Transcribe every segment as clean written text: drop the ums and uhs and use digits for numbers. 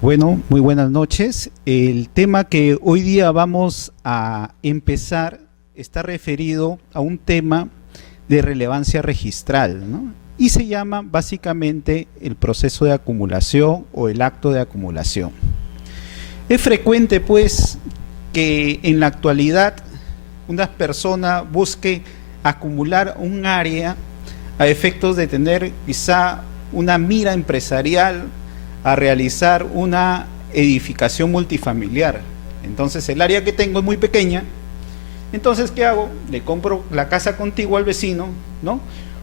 Bueno, muy buenas noches. El tema que hoy día vamos a empezar está referido a un tema de relevancia registral, ¿no? Y se llama básicamente el proceso de acumulación o el acto de acumulación. Es frecuente, pues, que en la actualidad una persona busque acumular un área a efectos de tener quizá una mira empresarial a realizar una edificación multifamiliar. Entonces el área que tengo es muy pequeña. Entonces, ¿qué hago? Le compro la casa contigua al vecino, ¿no?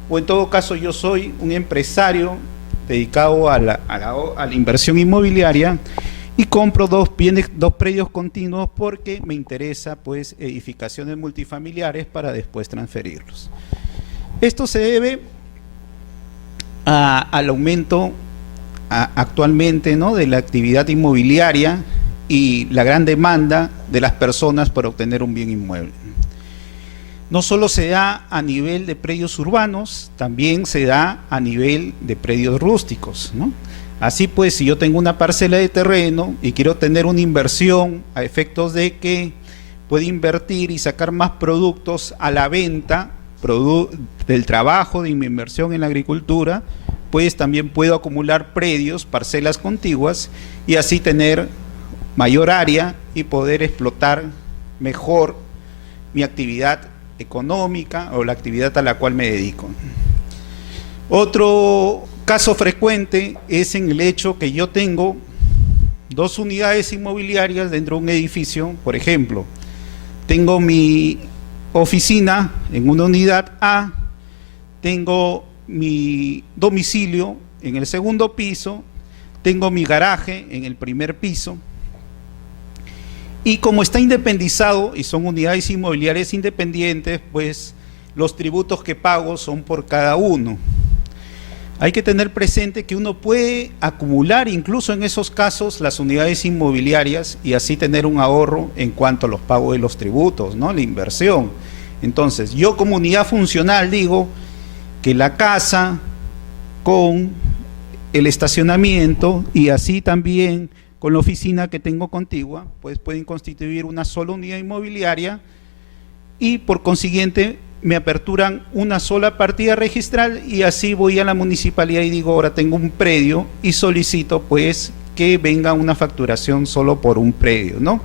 O en todo caso yo soy un empresario dedicado a la inversión inmobiliaria y compro dos predios continuos porque me interesa, pues, edificaciones multifamiliares para después transferirlos. Esto se debe al aumento actualmente, ¿no?, de la actividad inmobiliaria y la gran demanda de las personas por obtener un bien inmueble. No solo se da a nivel de predios urbanos, también se da a nivel de predios rústicos, ¿no? Así pues, si yo tengo una parcela de terreno y quiero tener una inversión a efectos de que pueda invertir y sacar más productos a la venta del trabajo de mi inversión en la agricultura, pues también puedo acumular predios, parcelas contiguas y así tener mayor área y poder explotar mejor mi actividad económica o la actividad a la cual me dedico. Otro caso frecuente es en el hecho que yo tengo dos unidades inmobiliarias dentro de un edificio. Por ejemplo, tengo mi oficina en una unidad A, tengo mi domicilio en el segundo piso, tengo mi garaje en el primer piso, y como está independizado y son unidades inmobiliarias independientes, pues los tributos que pago son por cada uno. Hay que tener presente que uno puede acumular incluso en esos casos las unidades inmobiliarias y así tener un ahorro en cuanto a los pagos de los tributos, ¿no?, la inversión. Entonces, yo como unidad funcional digo que la casa con el estacionamiento y así también con la oficina que tengo contigua, pues pueden constituir una sola unidad inmobiliaria y por consiguiente me aperturan una sola partida registral y así voy a la municipalidad y digo, ahora tengo un predio y solicito pues que venga una facturación solo por un predio, ¿no?,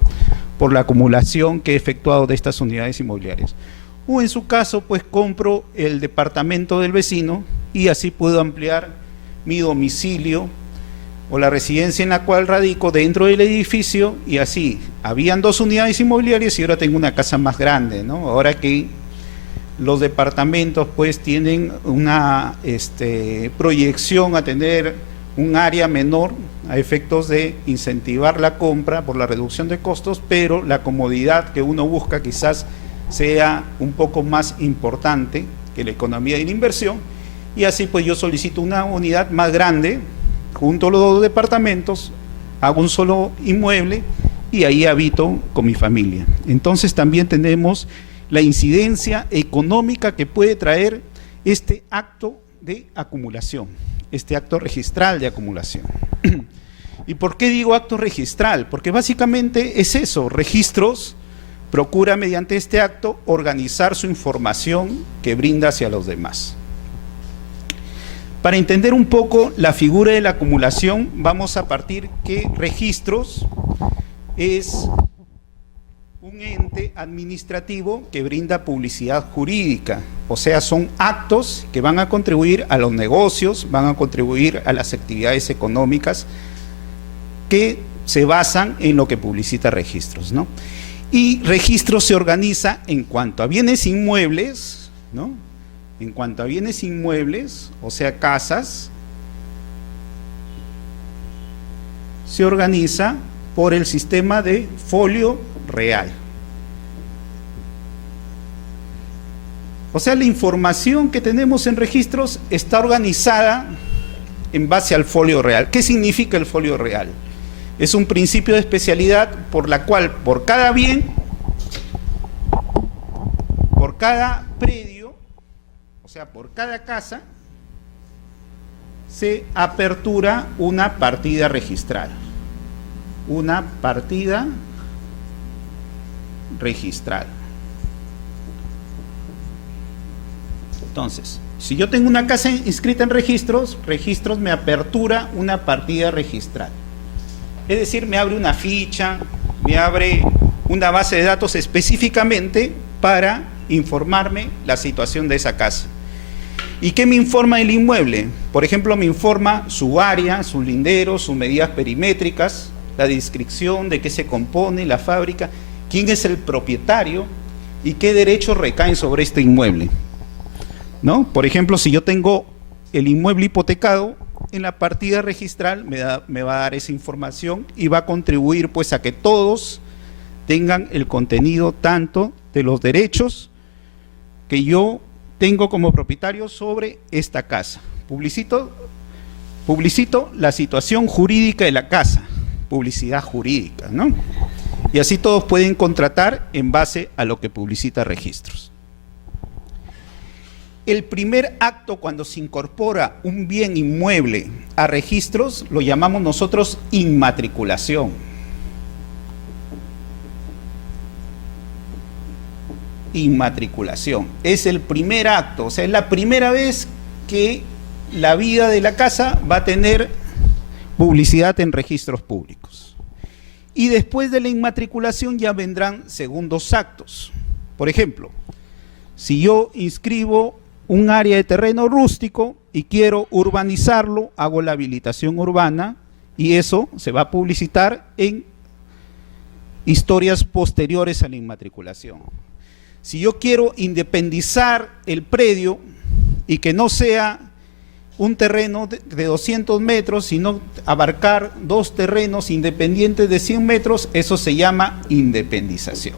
por la acumulación que he efectuado de estas unidades inmobiliarias. O en su caso, pues compro el departamento del vecino y así puedo ampliar mi domicilio o la residencia en la cual radico dentro del edificio y así, habían dos unidades inmobiliarias y ahora tengo una casa más grande, ¿no? Ahora que los departamentos pues tienen una proyección a tener un área menor a efectos de incentivar la compra por la reducción de costos, pero la comodidad que uno busca quizás sea un poco más importante que la economía de la inversión, y así pues yo solicito una unidad más grande, junto a los dos departamentos, hago un solo inmueble y ahí habito con mi familia. Entonces también tenemos la incidencia económica que puede traer este acto de acumulación, este acto registral de acumulación. ¿Y por qué digo acto registral? Porque básicamente es eso, registros procura mediante este acto organizar su información que brinda hacia los demás. Para entender un poco la figura de la acumulación, vamos a partir que registros es un ente administrativo que brinda publicidad jurídica, o sea, son actos que van a contribuir a los negocios, van a contribuir a las actividades económicas que se basan en lo que publicita registros, ¿no? Y registros se organiza en cuanto a bienes inmuebles, ¿no? En cuanto a bienes inmuebles, o sea, casas, se organiza por el sistema de folio real. O sea, la información que tenemos en registros está organizada en base al folio real. ¿Qué significa el folio real? Es un principio de especialidad por la cual por cada bien, por cada predio, o sea, por cada casa, se apertura una partida registral. una partida registral. Entonces, si yo tengo una casa inscrita en registros, registros me apertura una partida registral. Es decir, me abre una ficha, me abre una base de datos específicamente para informarme la situación de esa casa. ¿Y qué me informa el inmueble? Por ejemplo, me informa su área, sus linderos, sus medidas perimétricas, la descripción de qué se compone, la fábrica, quién es el propietario y qué derechos recaen sobre este inmueble, ¿no? Por ejemplo, si yo tengo el inmueble hipotecado, en la partida registral me va a dar esa información y va a contribuir pues a que todos tengan el contenido tanto de los derechos que yo tengo como propietario sobre esta casa. Publicito la situación jurídica de la casa, publicidad jurídica, ¿no? Y así todos pueden contratar en base a lo que publicita registros. El primer acto cuando se incorpora un bien inmueble a registros lo llamamos nosotros inmatriculación. Inmatriculación. Es el primer acto, o sea, es la primera vez que la vida de la casa va a tener publicidad en registros públicos. Y después de la inmatriculación ya vendrán segundos actos. Por ejemplo, si yo inscribo un área de terreno rústico y quiero urbanizarlo, hago la habilitación urbana y eso se va a publicitar en historias posteriores a la inmatriculación. Si yo quiero independizar el predio y que no sea un terreno de 200 metros, sino abarcar dos terrenos independientes de 100 metros, eso se llama independización.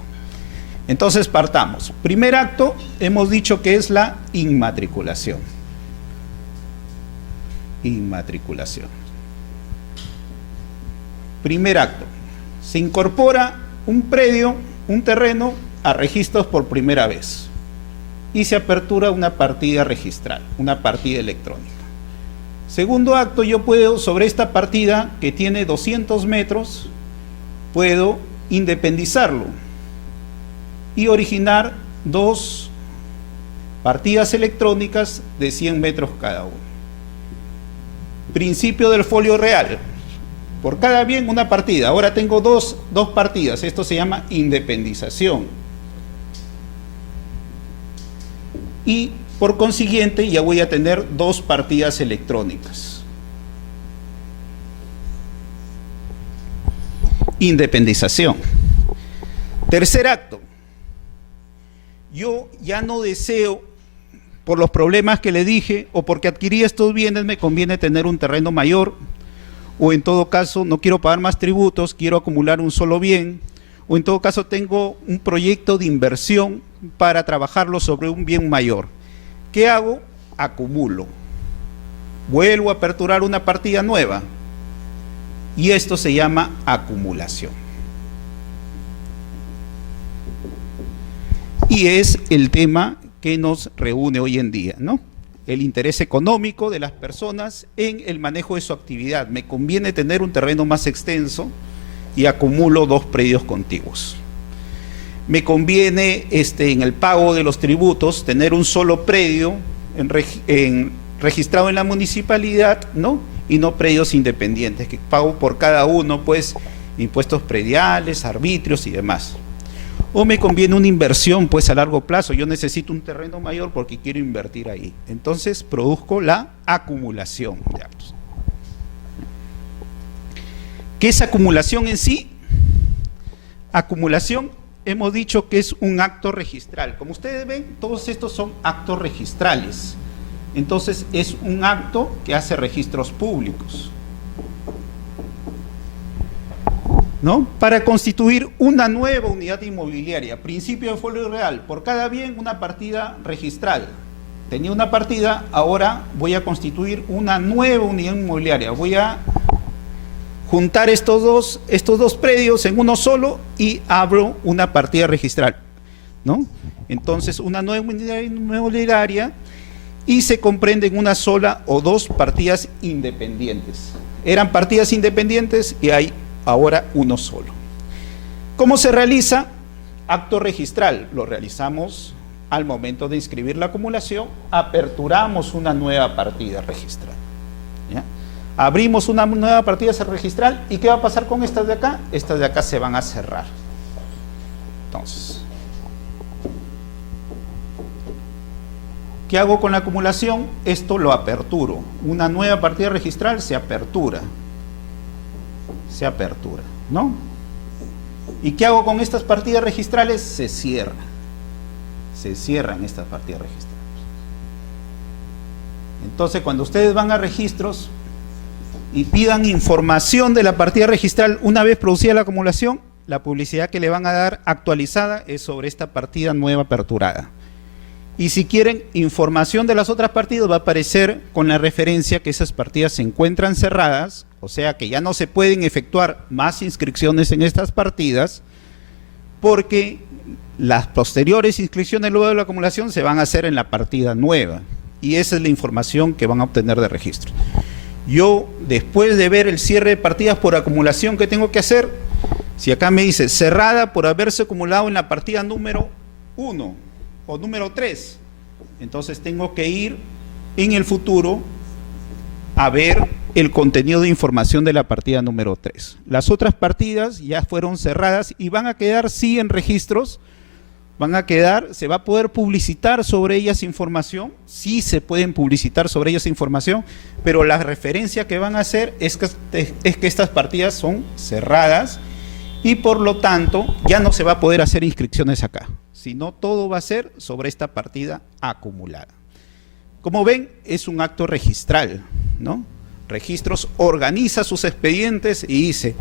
Entonces partamos. Primer acto, hemos dicho que es la inmatriculación. Inmatriculación. Primer acto. Se incorpora un predio, un terreno, a registros por primera vez. Y se apertura una partida registral, una partida electrónica. Segundo acto, yo puedo, sobre esta partida que tiene 200 metros, puedo independizarlo y originar dos partidas electrónicas de 100 metros cada una. Principio del folio real. Por cada bien una partida. Ahora tengo dos partidas. Esto se llama independización. Y por consiguiente ya voy a tener dos partidas electrónicas. Independización. Tercer acto. Yo ya no deseo, por los problemas que le dije, o porque adquirí estos bienes, me conviene tener un terreno mayor, o en todo caso no quiero pagar más tributos, quiero acumular un solo bien, o en todo caso tengo un proyecto de inversión para trabajarlo sobre un bien mayor. ¿Qué hago? Acumulo. Vuelvo a aperturar una partida nueva, y esto se llama acumulación. Y es el tema que nos reúne hoy en día, ¿no? El interés económico de las personas en el manejo de su actividad. Me conviene tener un terreno más extenso y acumulo dos predios contiguos. Me conviene en el pago de los tributos tener un solo predio registrado en la municipalidad, ¿no? Y no predios independientes, que pago por cada uno, pues, impuestos prediales, arbitrios y demás. O me conviene una inversión pues a largo plazo, yo necesito un terreno mayor porque quiero invertir ahí. Entonces produzco la acumulación de actos. ¿Qué es acumulación en sí? Acumulación, hemos dicho que es un acto registral. Como ustedes ven, todos estos son actos registrales. Entonces es un acto que hace registros públicos, ¿no? Para constituir una nueva unidad inmobiliaria. Principio de folio real. Por cada bien una partida registral. Tenía una partida, ahora voy a constituir una nueva unidad inmobiliaria. Voy a juntar estos dos predios en uno solo y abro una partida registral, ¿no? Entonces una nueva unidad inmobiliaria y se comprende en una sola o dos partidas independientes. Eran partidas independientes y hay ahora uno solo. ¿Cómo se realiza? Acto registral, lo realizamos al momento de inscribir la acumulación, aperturamos una nueva partida registral. ¿Ya? Abrimos una nueva partida registral, ¿y qué va a pasar con estas de acá? Estas de acá se van a cerrar. Entonces, ¿qué hago con la acumulación? Esto lo aperturo. Una nueva partida registral se apertura. Se apertura, ¿no? ¿Y qué hago con estas partidas registrales? Se cierran. Se cierran estas partidas registrales. Entonces, cuando ustedes van a registros y pidan información de la partida registral una vez producida la acumulación, la publicidad que le van a dar actualizada es sobre esta partida nueva aperturada. Y si quieren información de las otras partidas, va a aparecer con la referencia que esas partidas se encuentran cerradas, o sea que ya no se pueden efectuar más inscripciones en estas partidas, porque las posteriores inscripciones luego de la acumulación se van a hacer en la partida nueva. Y esa es la información que van a obtener de registro. Yo, después de ver el cierre de partidas por acumulación, ¿qué tengo que hacer? Si acá me dice cerrada por haberse acumulado en la partida número 1 o número 3, entonces tengo que ir en el futuro a ver el contenido de información de la partida número 3. Las otras partidas ya fueron cerradas y van a quedar sí en registros, van a quedar, se va a poder publicitar sobre ellas información, sí se pueden publicitar sobre ellas información, pero la referencia que van a hacer es que estas partidas son cerradas y por lo tanto ya no se va a poder hacer inscripciones acá, sino todo va a ser sobre esta partida acumulada. Como ven, es un acto registral, ¿no? Registros organiza sus expedientes y dice,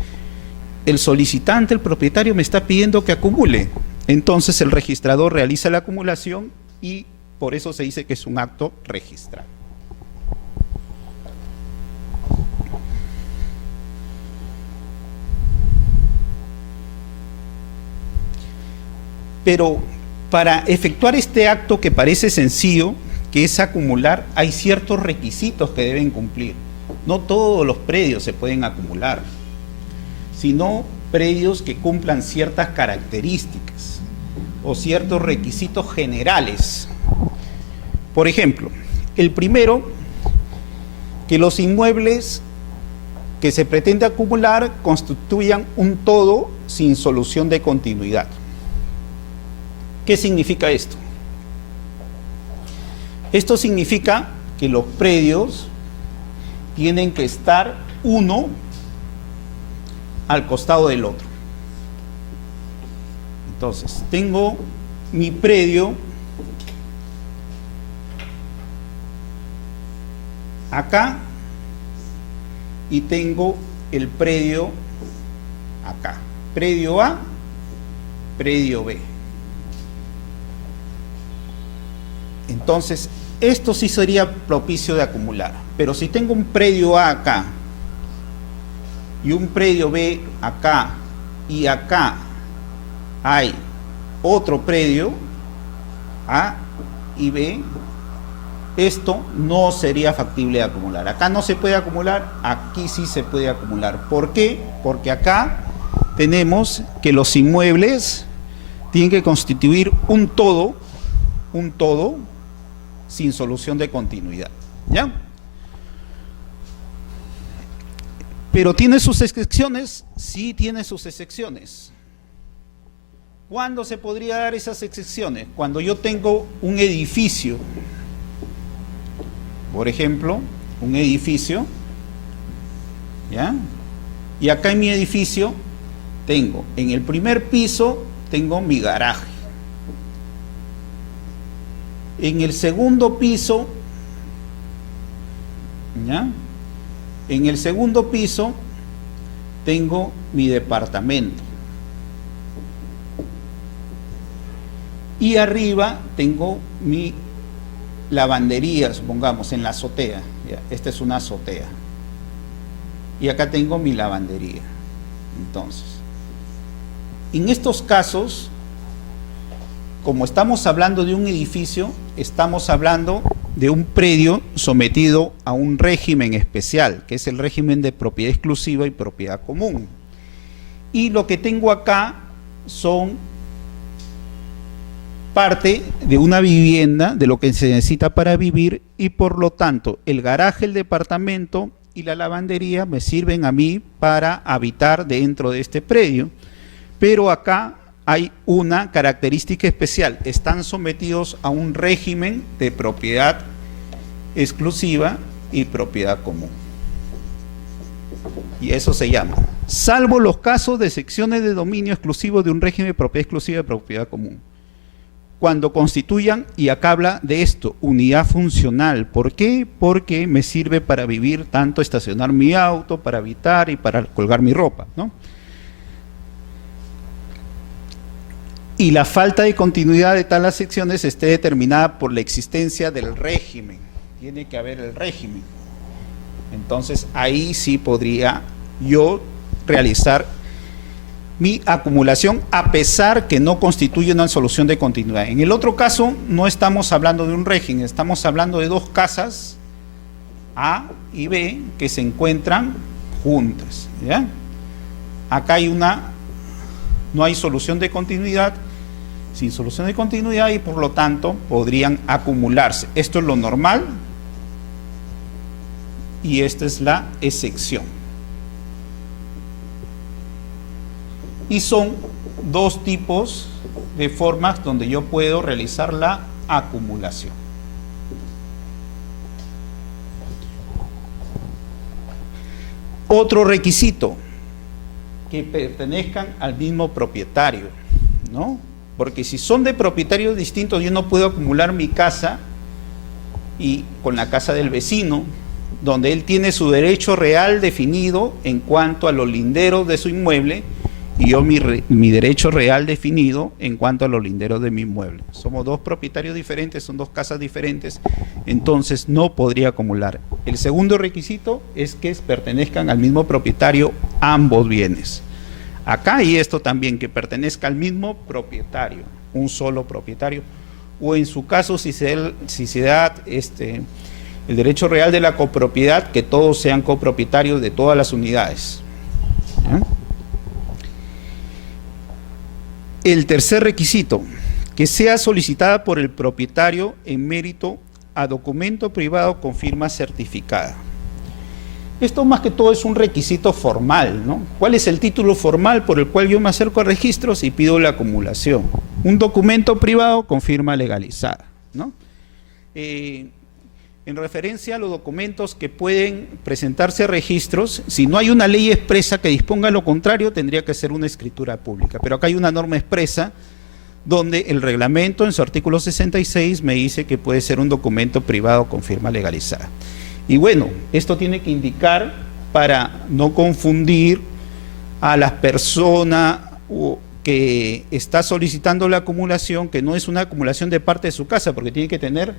el solicitante, el propietario me está pidiendo que acumule. Entonces el registrador realiza la acumulación y por eso se dice que es un acto registral. Pero para efectuar este acto que parece sencillo, que es acumular, hay ciertos requisitos que deben cumplir. No todos los predios se pueden acumular, sino predios que cumplan ciertas características o ciertos requisitos generales. Por ejemplo, el primero, que los inmuebles que se pretende acumular constituyan un todo sin solución de continuidad. ¿Qué significa esto? Esto significa que los predios tienen que estar uno al costado del otro. Entonces, tengo mi predio acá y tengo el predio acá. Predio A, predio B. Entonces, esto sí sería propicio de acumular. Pero si tengo un predio A acá y un predio B acá y acá hay otro predio A y B, esto no sería factible de acumular. Acá no se puede acumular, aquí sí se puede acumular. ¿Por qué? Porque acá tenemos que los inmuebles tienen que constituir un todo sin solución de continuidad. ¿Ya? ¿Pero tiene sus excepciones? Sí, tiene sus excepciones. ¿Cuándo se podría dar esas excepciones? Cuando yo tengo un edificio, por ejemplo, un edificio, ¿ya? Y acá en mi edificio tengo, en el primer piso, tengo mi garaje. En el segundo piso, ¿ya? En el segundo piso tengo mi departamento. Y arriba tengo mi lavandería, supongamos, en la azotea. ¿Ya? Esta es una azotea. Y acá tengo mi lavandería. Entonces, en estos casos, como estamos hablando de un edificio, estamos hablando de un predio sometido a un régimen especial, que es el régimen de propiedad exclusiva y propiedad común. y lo que tengo acá son parte de una vivienda, de lo que se necesita para vivir, y por lo tanto el garaje, el departamento y la lavandería me sirven a mí para habitar dentro de este predio. Pero acá hay una característica especial: están sometidos a un régimen de propiedad exclusiva y propiedad común. Y eso se llama, salvo los casos de secciones de dominio exclusivo de un régimen de propiedad exclusiva y propiedad común, cuando constituyan, y acá habla de esto, unidad funcional. ¿Por qué? Porque me sirve para vivir, tanto estacionar mi auto, para habitar y para colgar mi ropa, ¿no? Y la falta de continuidad de tales secciones esté determinada por la existencia del régimen. Tiene que haber el régimen. Entonces ahí sí podría yo realizar mi acumulación, a pesar que no constituye una solución de continuidad. En el otro caso no estamos hablando de un régimen, estamos hablando de dos casas A y B que se encuentran juntas, ¿ya? Acá hay no hay solución de continuidad, sin solución de continuidad, y por lo tanto podrían acumularse. Esto es lo normal y esta es la excepción. Y son dos tipos de formas donde yo puedo realizar la acumulación. Otro requisito: que pertenezcan al mismo propietario, ¿no? Porque si son de propietarios distintos, yo no puedo acumular mi casa y con la casa del vecino, donde él tiene su derecho real definido en cuanto a los linderos de su inmueble, y yo mi derecho real definido en cuanto a los linderos de mi inmueble. Somos dos propietarios diferentes, son dos casas diferentes, entonces no podría acumular. El segundo requisito es que pertenezcan al mismo propietario ambos bienes. Acá y esto también, que pertenezca al mismo propietario, un solo propietario, o en su caso, si se da el derecho real de la copropiedad, que todos sean copropietarios de todas las unidades. ¿Ya? El tercer requisito: que sea solicitada por el propietario en mérito a documento privado con firma certificada. Esto más que todo es un requisito formal, ¿no? ¿Cuál es el título formal por el cual yo me acerco a registros y pido la acumulación? Un documento privado con firma legalizada, ¿no? En referencia a los documentos que pueden presentarse a registros, si no hay una ley expresa que disponga lo contrario, tendría que ser una escritura pública. Pero acá hay una norma expresa donde el reglamento en su artículo 66 me dice que puede ser un documento privado con firma legalizada. Y bueno, esto tiene que indicar, para no confundir a las personas que está solicitando la acumulación, que no es una acumulación de parte de su casa, porque tiene que tener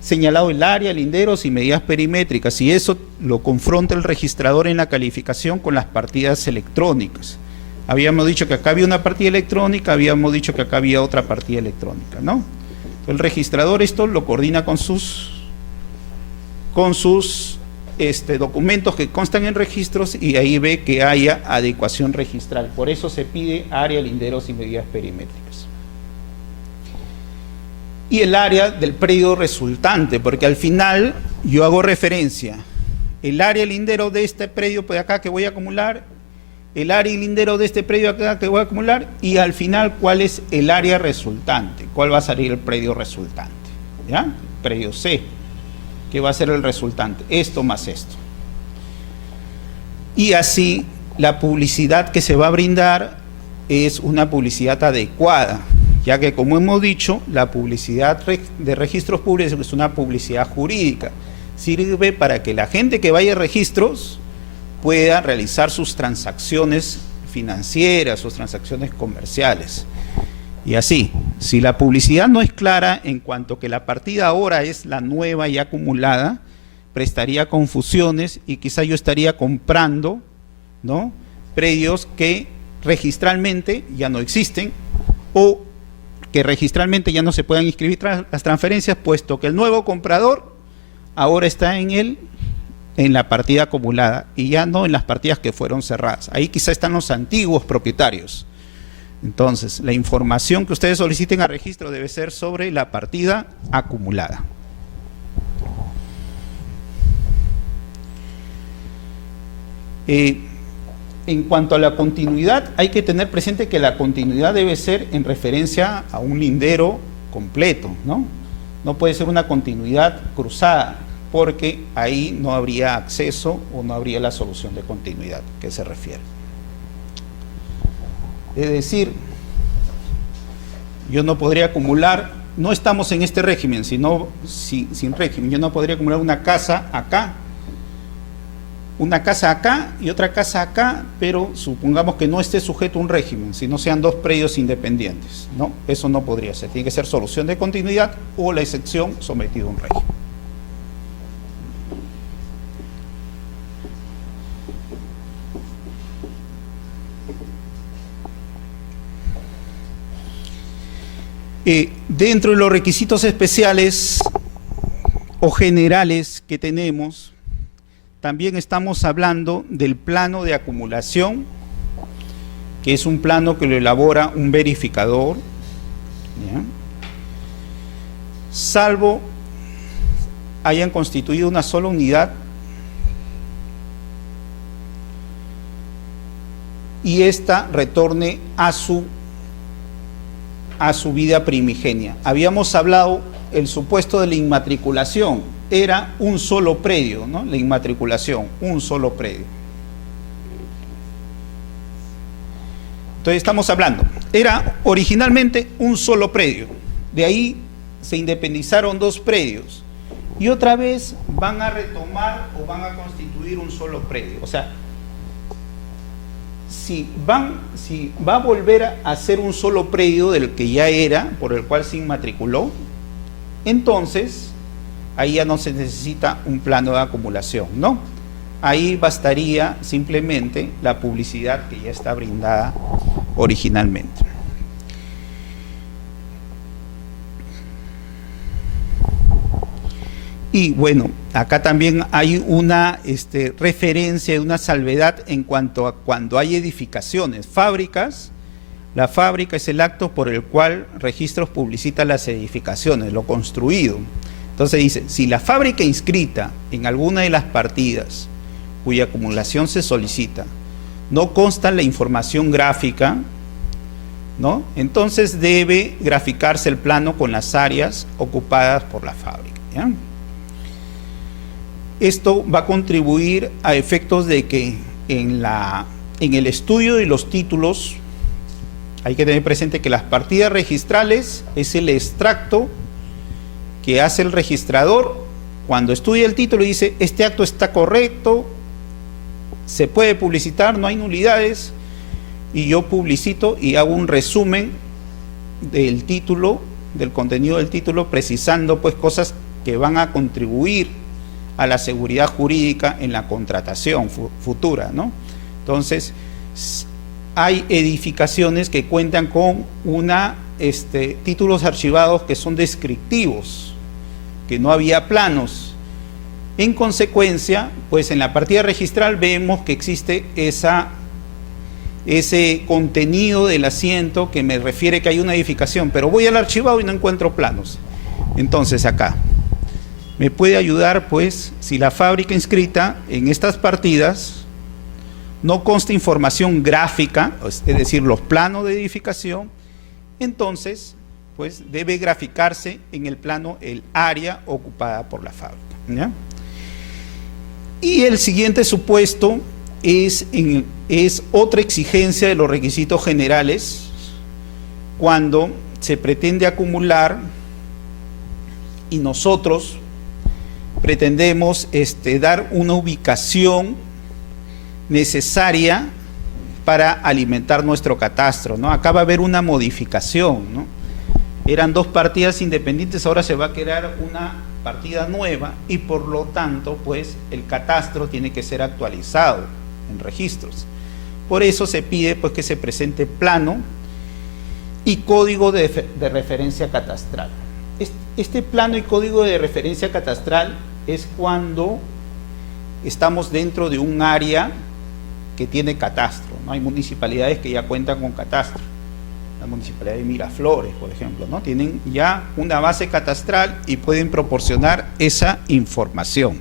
señalado el área, linderos y medidas perimétricas, y eso lo confronta el registrador en la calificación con las partidas electrónicas. Habíamos dicho que acá había una partida electrónica, habíamos dicho que acá había otra partida electrónica, ¿no? El registrador esto lo coordina con sus documentos que constan en registros, y ahí ve que haya adecuación registral. Por eso se pide área, linderos y medidas perimétricas. Y el área del predio resultante, porque al final yo hago referencia, el área lindero de este predio de acá que voy a acumular, el área y lindero de este predio acá que voy a acumular, y al final cuál es el área resultante, cuál va a salir el predio resultante, ¿ya? Predio C, que va a ser el resultante, esto más esto. Y así la publicidad que se va a brindar es una publicidad adecuada, ya que, como hemos dicho, la publicidad de registros públicos es una publicidad jurídica. Sirve para que la gente que vaya a registros pueda realizar sus transacciones financieras, sus transacciones comerciales. Y así, si la publicidad no es clara en cuanto que la partida ahora es la nueva y acumulada, prestaría confusiones y quizá yo estaría comprando, ¿no?, predios que registralmente ya no existen, o que registralmente ya no se puedan inscribir las transferencias, puesto que el nuevo comprador ahora está en el en la partida acumulada y ya no en las partidas que fueron cerradas. Ahí quizá están los antiguos propietarios. Entonces, la información que ustedes soliciten a registro debe ser sobre la partida acumulada. En cuanto a la continuidad, hay que tener presente que la continuidad debe ser en referencia a un lindero completo, ¿no? No puede ser una continuidad cruzada, porque ahí no habría acceso o no habría la solución de continuidad que se refiere. Es decir, yo no podría acumular, no estamos en este régimen, sino sin régimen, yo no podría acumular una casa acá y otra casa acá, pero supongamos que no esté sujeto a un régimen, sino sean dos predios independientes, ¿no? Eso no podría ser, tiene que ser solución de continuidad o la excepción sometido a un régimen. Dentro de los requisitos especiales o generales que tenemos, también estamos hablando del plano de acumulación, que es un plano que lo elabora un verificador, ¿ya? Salvo hayan constituido una sola unidad y ésta retorne a su vida primigenia. Habíamos hablado el supuesto de la inmatriculación, era un solo predio, ¿no? La inmatriculación, un solo predio. Entonces estamos hablando, era originalmente un solo predio, de ahí se independizaron dos predios y otra vez van a retomar o van a constituir un solo predio. O sea, si va a volver a ser un solo predio del que ya era, por el cual se inmatriculó, entonces ahí ya no se necesita un plano de acumulación, ¿no? Ahí bastaría simplemente la publicidad que ya está brindada originalmente. Y bueno, acá también hay una referencia, una salvedad en cuanto a cuando hay edificaciones, fábricas. La fábrica es el acto por el cual Registros publicita las edificaciones, lo construido. Entonces dice, si la fábrica inscrita en alguna de las partidas cuya acumulación se solicita no consta la información gráfica, ¿no? Entonces debe graficarse el plano con las áreas ocupadas por la fábrica, ¿ya? Esto va a contribuir a efectos de que en el estudio de los títulos hay que tener presente que las partidas registrales es el extracto que hace el registrador cuando estudia el título y dice, este acto está correcto, se puede publicitar, no hay nulidades, y yo publicito y hago un resumen del título, del contenido del título, precisando pues cosas que van a contribuir a la seguridad jurídica en la contratación futura, ¿no? Entonces, hay edificaciones que cuentan con títulos archivados que son descriptivos, que no había planos. En consecuencia, pues en la partida registral vemos que existe ese contenido del asiento que me refiere que hay una edificación, pero voy al archivado y no encuentro planos. Entonces acá me puede ayudar, pues, si la fábrica inscrita en estas partidas no consta información gráfica, es decir, los planos de edificación, entonces, pues, debe graficarse en el plano el área ocupada por la fábrica, ¿ya? Y el siguiente supuesto es otra exigencia de los requisitos generales cuando se pretende acumular y nosotros pretendemos dar una ubicación necesaria para alimentar nuestro catastro, ¿no? Acá va a haber una modificación, ¿no? Eran dos partidas independientes, ahora se va a crear una partida nueva y por lo tanto, pues, el catastro tiene que ser actualizado en registros. Por eso se pide, pues, que se presente plano y código de referencia catastral. Este plano y código de referencia catastral es cuando estamos dentro de un área que tiene catastro, ¿no? Hay municipalidades que ya cuentan con catastro. La municipalidad de Miraflores, por ejemplo, ¿no? Tienen ya una base catastral y pueden proporcionar esa información.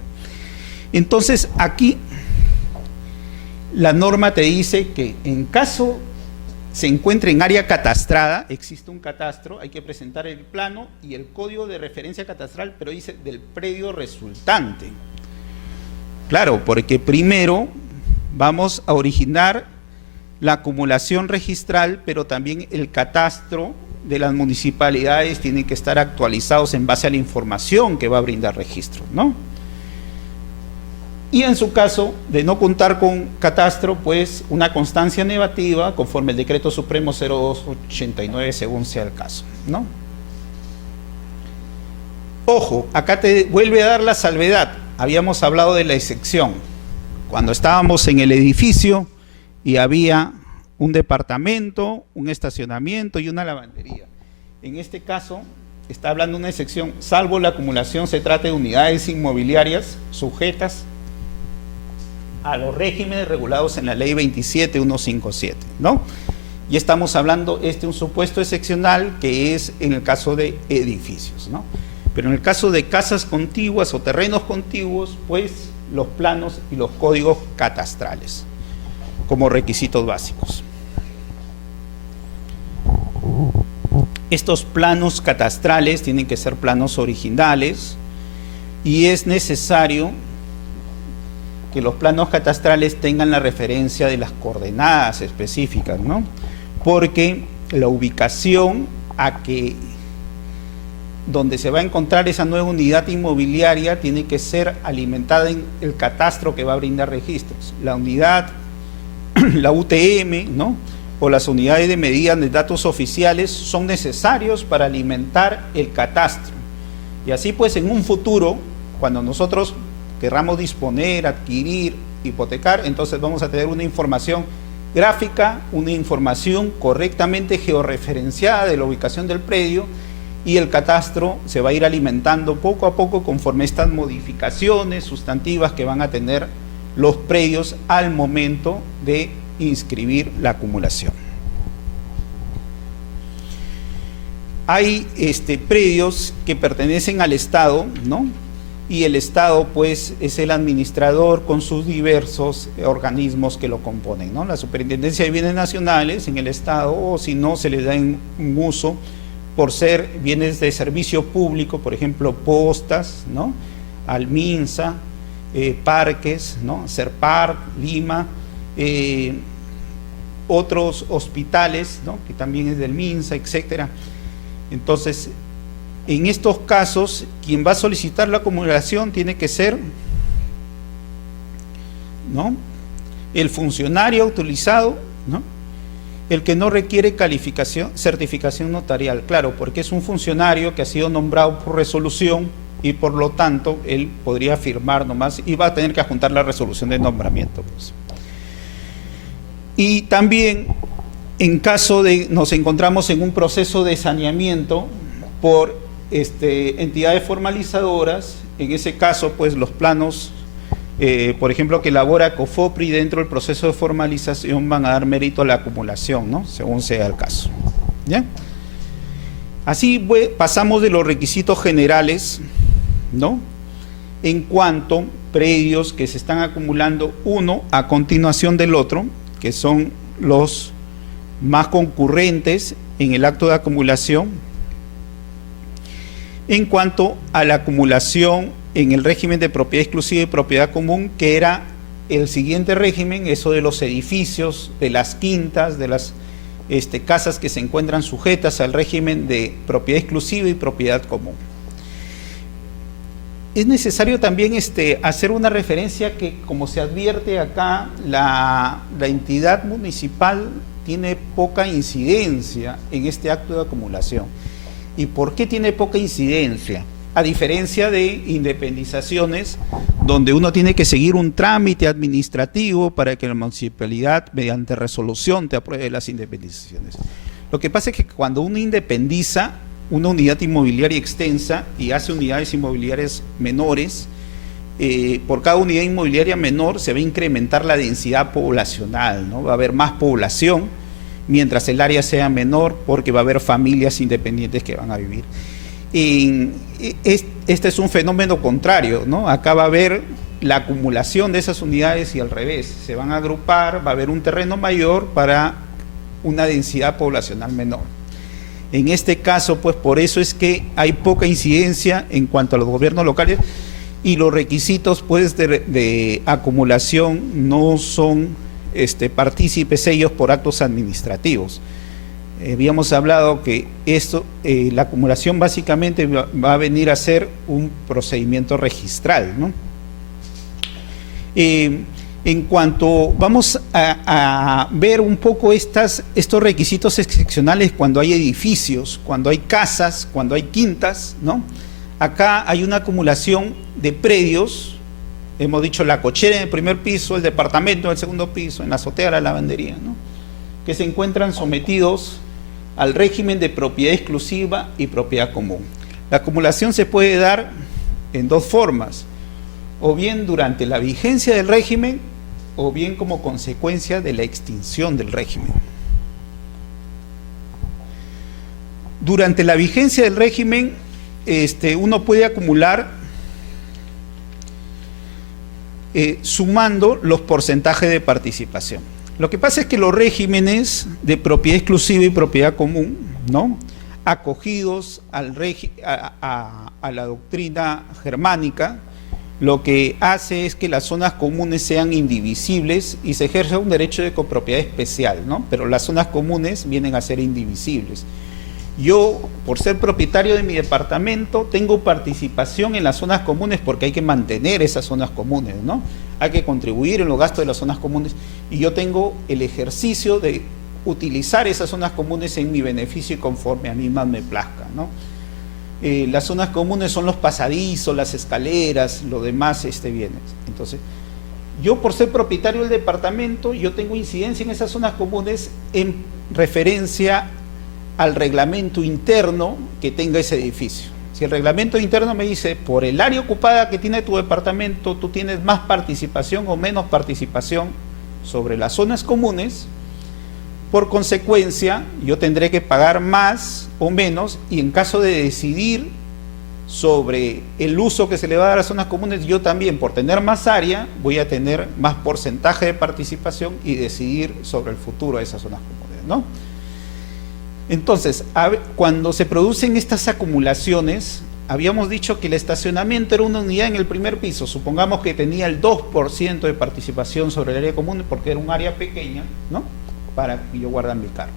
Entonces, aquí la norma te dice que en caso se encuentre en área catastrada, existe un catastro, hay que presentar el plano y el código de referencia catastral, pero dice del predio resultante. Claro, porque primero vamos a originar la acumulación registral, pero también el catastro de las municipalidades tienen que estar actualizados en base a la información que va a brindar registro, ¿no? Y en su caso de no contar con catastro, pues una constancia negativa conforme el decreto supremo 0289 según sea el caso, ¿no? Ojo, acá te vuelve a dar la salvedad. Habíamos hablado de la excepción. Cuando estábamos en el edificio y había un departamento, un estacionamiento y una lavandería. En este caso está hablando de una excepción, salvo la acumulación se trate de unidades inmobiliarias sujetas a los regímenes regulados en la ley 27157, ¿no? Y estamos hablando un supuesto excepcional que es en el caso de edificios, ¿no? Pero en el caso de casas contiguas o terrenos contiguos, pues los planos y los códigos catastrales como requisitos básicos. Estos planos catastrales tienen que ser planos originales y es necesario que los planos catastrales tengan la referencia de las coordenadas específicas, ¿no? Porque la ubicación donde se va a encontrar esa nueva unidad inmobiliaria tiene que ser alimentada en el catastro que va a brindar registros. La unidad, la UTM, ¿no? O las unidades de medida de datos oficiales son necesarios para alimentar el catastro. Y así pues en un futuro, cuando nosotros querramos disponer, adquirir, hipotecar, entonces vamos a tener una información gráfica, una información correctamente georreferenciada de la ubicación del predio y el catastro se va a ir alimentando poco a poco conforme estas modificaciones sustantivas que van a tener los predios al momento de inscribir la acumulación. Hay predios que pertenecen al Estado, ¿no? Y el Estado pues es el administrador con sus diversos organismos que lo componen, ¿no? La Superintendencia de Bienes Nacionales en el Estado, o si no se les da un uso por ser bienes de servicio público, por ejemplo postas, ¿no? Alminsa, parques, ¿no? Serpark, Lima, otros hospitales, ¿no? Que también es del MINSA, etcétera. Entonces, en estos casos, quien va a solicitar la acumulación tiene que ser, ¿no? El funcionario autorizado, ¿no? El que no requiere certificación notarial, claro, porque es un funcionario que ha sido nombrado por resolución y por lo tanto él podría firmar nomás y va a tener que adjuntar la resolución de nombramiento, pues. Y también en caso de nos encontramos en un proceso de saneamiento por entidades formalizadoras, en ese caso pues los planos, por ejemplo, que elabora COFOPRI dentro del proceso de formalización van a dar mérito a la acumulación, ¿no? Según sea el caso, ¿ya? Así pasamos de los requisitos generales, ¿no? En cuanto predios que se están acumulando uno a continuación del otro, que son los más concurrentes en el acto de acumulación. En cuanto a la acumulación en el régimen de propiedad exclusiva y propiedad común, que era el siguiente régimen, eso de los edificios, de las quintas, de las casas que se encuentran sujetas al régimen de propiedad exclusiva y propiedad común. Es necesario también hacer una referencia que, como se advierte acá, la entidad municipal tiene poca incidencia en este acto de acumulación. ¿Y por qué tiene poca incidencia? A diferencia de independizaciones, donde uno tiene que seguir un trámite administrativo para que la municipalidad, mediante resolución, te apruebe las independizaciones. Lo que pasa es que cuando uno independiza una unidad inmobiliaria extensa y hace unidades inmobiliarias menores, por cada unidad inmobiliaria menor se va a incrementar la densidad poblacional, ¿no? Va a haber más población mientras el área sea menor, porque va a haber familias independientes que van a vivir. Este es un fenómeno contrario, ¿no? Acá va a haber la acumulación de esas unidades y al revés, se van a agrupar, va a haber un terreno mayor para una densidad poblacional menor. En este caso, pues por eso es que hay poca incidencia en cuanto a los gobiernos locales, y los requisitos pues de acumulación no son partícipes ellos por actos administrativos. Habíamos hablado que esto, la acumulación básicamente va a venir a ser un procedimiento registral, ¿no? En cuanto vamos a ver un poco estos requisitos excepcionales cuando hay edificios, cuando hay casas, cuando hay quintas, ¿no? Acá hay una acumulación de predios, hemos dicho la cochera en el primer piso, el departamento en el segundo piso, en la azotea la lavandería, ¿no? Que se encuentran sometidos al régimen de propiedad exclusiva y propiedad común. La acumulación se puede dar en dos formas, o bien durante la vigencia del régimen, o bien como consecuencia de la extinción del régimen. Durante la vigencia del régimen, uno puede acumular sumando los porcentajes de participación. Lo que pasa es que los regímenes de propiedad exclusiva y propiedad común, ¿no?, acogidos a la doctrina germánica, lo que hace es que las zonas comunes sean indivisibles y se ejerce un derecho de copropiedad especial, ¿no? Pero las zonas comunes vienen a ser indivisibles. Yo, por ser propietario de mi departamento, tengo participación en las zonas comunes porque hay que mantener esas zonas comunes, ¿no? Hay que contribuir en los gastos de las zonas comunes, y yo tengo el ejercicio de utilizar esas zonas comunes en mi beneficio y conforme a mí más me plazca, ¿no? Las zonas comunes son los pasadizos, las escaleras, lo demás bienes. Entonces, yo por ser propietario del departamento, yo tengo incidencia en esas zonas comunes en referencia al reglamento interno que tenga ese edificio. Si el reglamento interno me dice, por el área ocupada que tiene tu departamento, tú tienes más participación o menos participación sobre las zonas comunes, por consecuencia, yo tendré que pagar más o menos, y en caso de decidir sobre el uso que se le va a dar a las zonas comunes, yo también, por tener más área, voy a tener más porcentaje de participación y decidir sobre el futuro de esas zonas comunes, ¿no? Entonces, cuando se producen estas acumulaciones, habíamos dicho que el estacionamiento era una unidad en el primer piso, supongamos que tenía el 2% de participación sobre el área común porque era un área pequeña, ¿no?, para que yo guardar mi carro.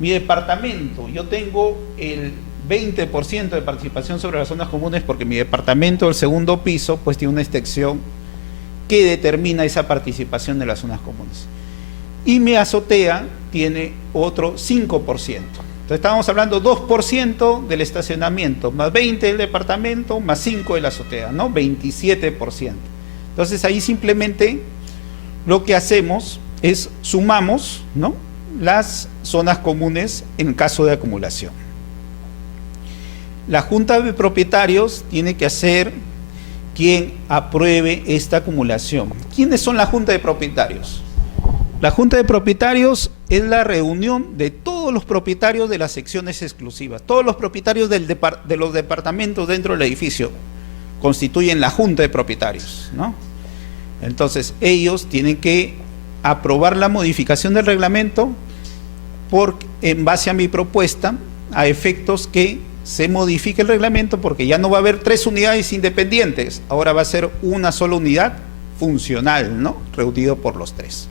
Mi departamento, yo tengo el 20% de participación sobre las zonas comunes porque mi departamento del segundo piso pues tiene una extensión que determina esa participación de las zonas comunes. Y mi azotea tiene otro 5%. Entonces estábamos hablando 2% del estacionamiento, más 20% del departamento, más 5% de la azotea, ¿no? 27%. Entonces ahí simplemente lo que hacemos es sumamos, ¿no?, las zonas comunes en caso de acumulación. La Junta de Propietarios tiene que ser quien apruebe esta acumulación. ¿Quiénes son la Junta de Propietarios? La Junta de Propietarios es la reunión de todos los propietarios de las secciones exclusivas. Todos los propietarios de los departamentos dentro del edificio constituyen la Junta de Propietarios, ¿no? Entonces ellos tienen que aprobar la modificación del reglamento en base a mi propuesta, a efectos que se modifique el reglamento, porque ya no va a haber 3 unidades independientes, ahora va a ser una sola unidad funcional, ¿no?, reunido por los 3.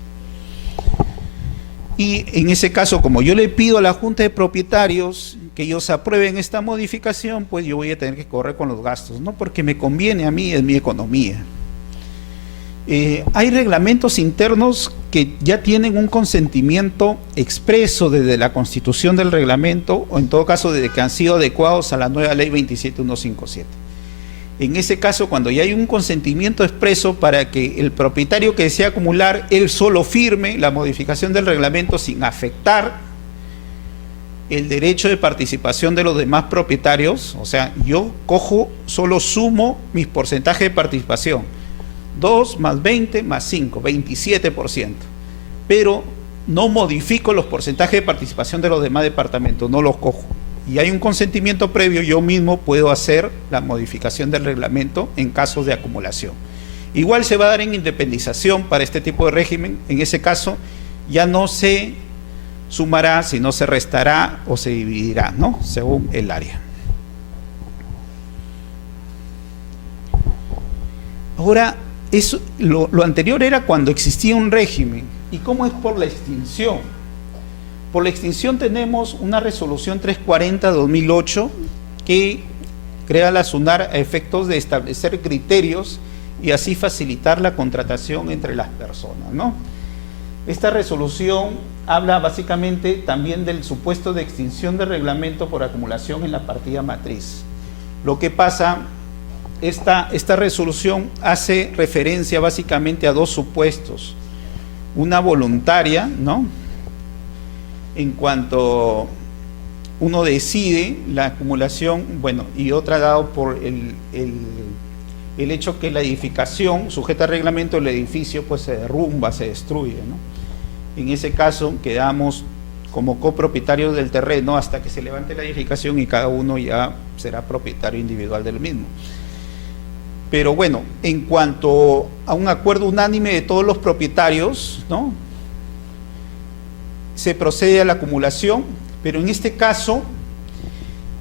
Y en ese caso, como yo le pido a la Junta de Propietarios que ellos aprueben esta modificación, pues yo voy a tener que correr con los gastos, no porque me conviene a mí, es mi economía. Hay reglamentos internos que ya tienen un consentimiento expreso desde la constitución del reglamento, o en todo caso desde que han sido adecuados a la nueva ley 27157. En ese caso, cuando ya hay un consentimiento expreso para que el propietario que desea acumular, él solo firme la modificación del reglamento sin afectar el derecho de participación de los demás propietarios, o sea, yo solo sumo mis porcentajes de participación. 2 más 20 más 5, 27%. Pero no modifico los porcentajes de participación de los demás departamentos, no los cojo. Y hay un consentimiento previo, yo mismo puedo hacer la modificación del reglamento en casos de acumulación. Igual se va a dar en independización para este tipo de régimen. En ese caso ya no se sumará, sino se restará o se dividirá, ¿no? Según el área. Ahora, lo anterior era cuando existía un régimen. ¿Y cómo es por la extinción? Por la extinción tenemos una resolución 340-2008 que crea la SUNAR a efectos de establecer criterios y así facilitar la contratación entre las personas, ¿no? Esta resolución habla básicamente también del supuesto de extinción de reglamento por acumulación en la partida matriz. Lo que pasa, esta resolución hace referencia básicamente a dos supuestos. Una voluntaria, ¿no? En cuanto uno decide la acumulación, bueno, y otra dado por el hecho que la edificación sujeta al reglamento del edificio pues se derrumba, se destruye, ¿no? En ese caso quedamos como copropietarios del terreno hasta que se levante la edificación y cada uno ya será propietario individual del mismo. Pero bueno, en cuanto a un acuerdo unánime de todos los propietarios, ¿no? Se procede a la acumulación, pero en este caso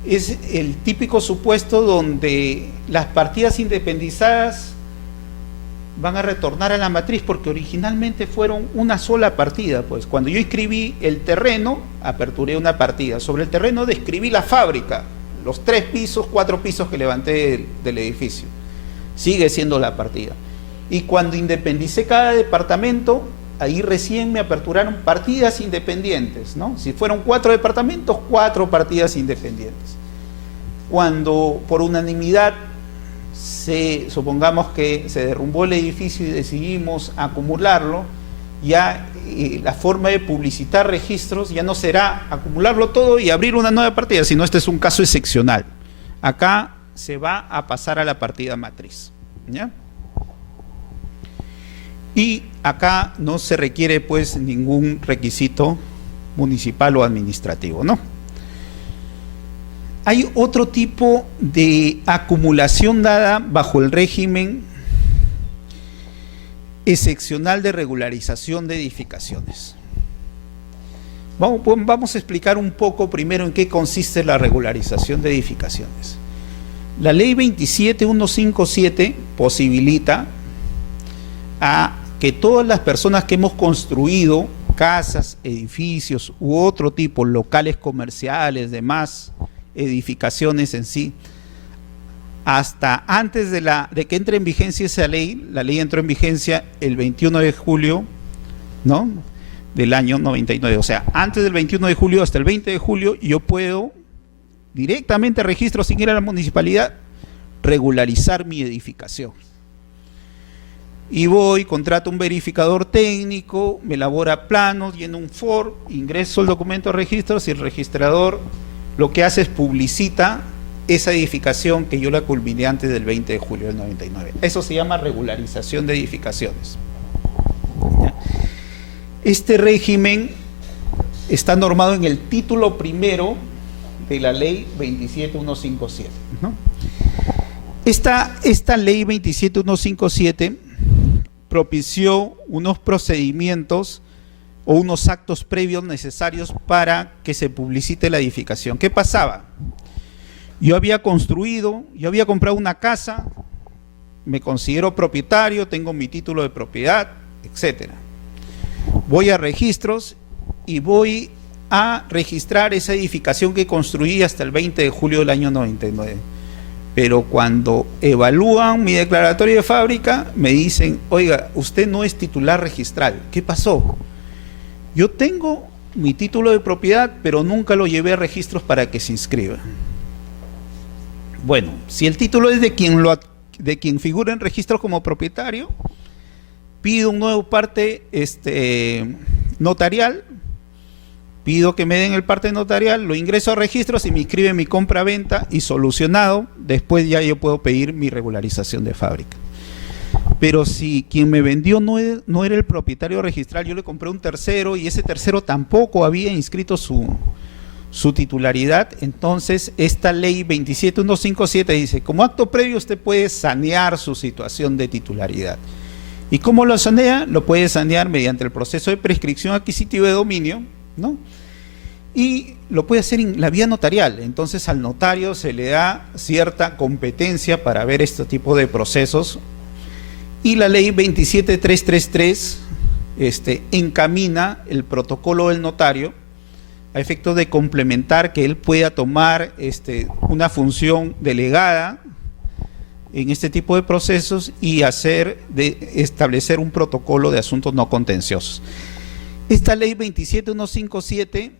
es el típico supuesto donde las partidas independizadas van a retornar a la matriz porque originalmente fueron una sola partida. Pues cuando yo inscribí el terreno, aperturé una partida. Sobre el terreno describí la fábrica, los 3 pisos, 4 pisos que levanté del edificio. Sigue siendo la partida. Y cuando independicé cada departamento, ahí recién me aperturaron partidas independientes, ¿no? Si fueron 4 departamentos, 4 partidas independientes. Cuando por unanimidad supongamos que se derrumbó el edificio y decidimos acumularlo, ya la forma de publicitar registros ya no será acumularlo todo y abrir una nueva partida, sino este es un caso excepcional. Acá se va a pasar a la partida matriz, ¿ya? Y acá no se requiere pues ningún requisito municipal o administrativo, ¿no? Hay otro tipo de acumulación dada bajo el régimen excepcional de regularización de edificaciones. Vamos a explicar un poco primero en qué consiste la regularización de edificaciones. La ley 27157 posibilita a que todas las personas que hemos construido casas, edificios u otro tipo, locales comerciales, demás edificaciones en sí, hasta antes de que entre en vigencia esa ley, la ley entró en vigencia el 21 de julio, ¿no?, del año 99, o sea, antes del 21 de julio hasta el 20 de julio, yo puedo directamente a registro sin ir a la municipalidad, regularizar mi edificación. Y voy, contrato un verificador técnico, me elabora planos, lleno un FOR, ingreso el documento de registros y el registrador lo que hace es publicita esa edificación que yo la culminé antes del 20 de julio del 99. Eso se llama regularización de edificaciones. ¿Ya? Este régimen está normado en el título primero de la ley 27157, ¿no? Esta ley 27157 propició unos procedimientos o unos actos previos necesarios para que se publicite la edificación. ¿Qué pasaba? Yo había comprado una casa, me considero propietario, tengo mi título de propiedad, etcétera. Voy a registros y voy a registrar esa edificación que construí hasta el 20 de julio del año 99. Pero cuando evalúan mi declaratorio de fábrica, me dicen, oiga, usted no es titular registral. ¿Qué pasó? Yo tengo mi título de propiedad, pero nunca lo llevé a registros para que se inscriba. Bueno, si el título es de quien figura en registros como propietario, pido un nuevo parte notarial, pido que me den el parte notarial, lo ingreso a registros y me inscribe mi compra-venta y solucionado, después ya yo puedo pedir mi regularización de fábrica. Pero si quien me vendió no era el propietario registral, yo le compré un tercero y ese tercero tampoco había inscrito su titularidad, entonces esta ley 27157 dice, como acto previo usted puede sanear su situación de titularidad. ¿Y cómo lo sanea? Lo puede sanear mediante el proceso de prescripción adquisitiva de dominio, ¿no? Y lo puede hacer en la vía notarial. Entonces al notario se le da cierta competencia para ver este tipo de procesos. Y la ley 27333 encamina el protocolo del notario a efecto de complementar que él pueda tomar una función delegada en este tipo de procesos y establecer un protocolo de asuntos no contenciosos. Esta ley 27157,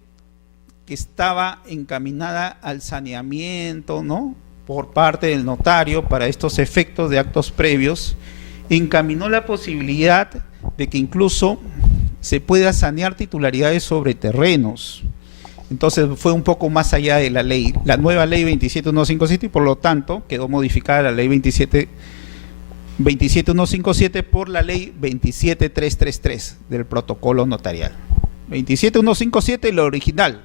que estaba encaminada al saneamiento, ¿no?, por parte del notario para estos efectos de actos previos, encaminó la posibilidad de que incluso se pueda sanear titularidades sobre terrenos. Entonces fue un poco más allá de la ley, la nueva ley 27157, y por lo tanto quedó modificada la ley 27157 por la ley 27333 del protocolo notarial. 27157 la original,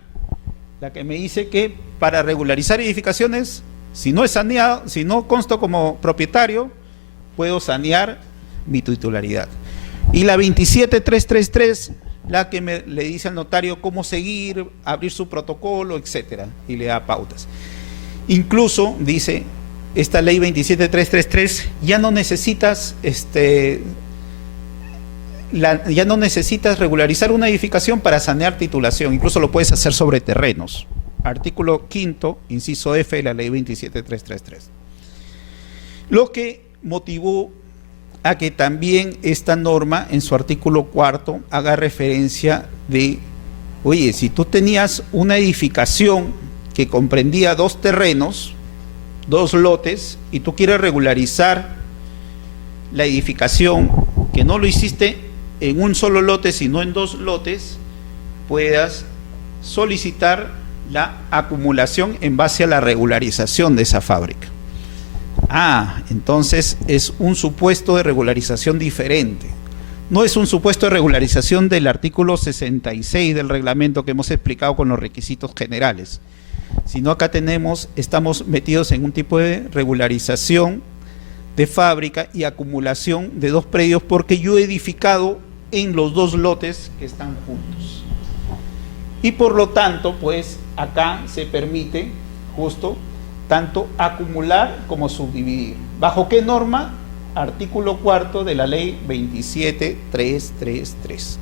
la que me dice que para regularizar edificaciones, si no es saneado, si no consto como propietario, puedo sanear mi titularidad. Y la 27333, la que le dice al notario cómo seguir, abrir su protocolo, etcétera, y le da pautas. Incluso dice esta ley 27333, ya no necesitas ya no necesitas regularizar una edificación para sanear titulación, incluso lo puedes hacer sobre terrenos. Artículo 5º, inciso F de la ley 27333. Lo que motivó a que también esta norma en su artículo 4º haga referencia de, oye, si tú tenías una edificación que comprendía 2 terrenos, 2 lotes, y tú quieres regularizar la edificación, que no lo hiciste en un solo lote, sino en 2 lotes, puedas solicitar la acumulación en base a la regularización de esa fábrica. Entonces es un supuesto de regularización diferente. No es un supuesto de regularización del artículo 66 del reglamento que hemos explicado con los requisitos generales, sino acá estamos metidos en un tipo de regularización de fábrica y acumulación de 2 predios, porque yo he edificado en los 2 lotes que están juntos. Y por lo tanto, pues acá se permite justo tanto acumular como subdividir. ¿Bajo qué norma? Artículo 4º de la ley 27333.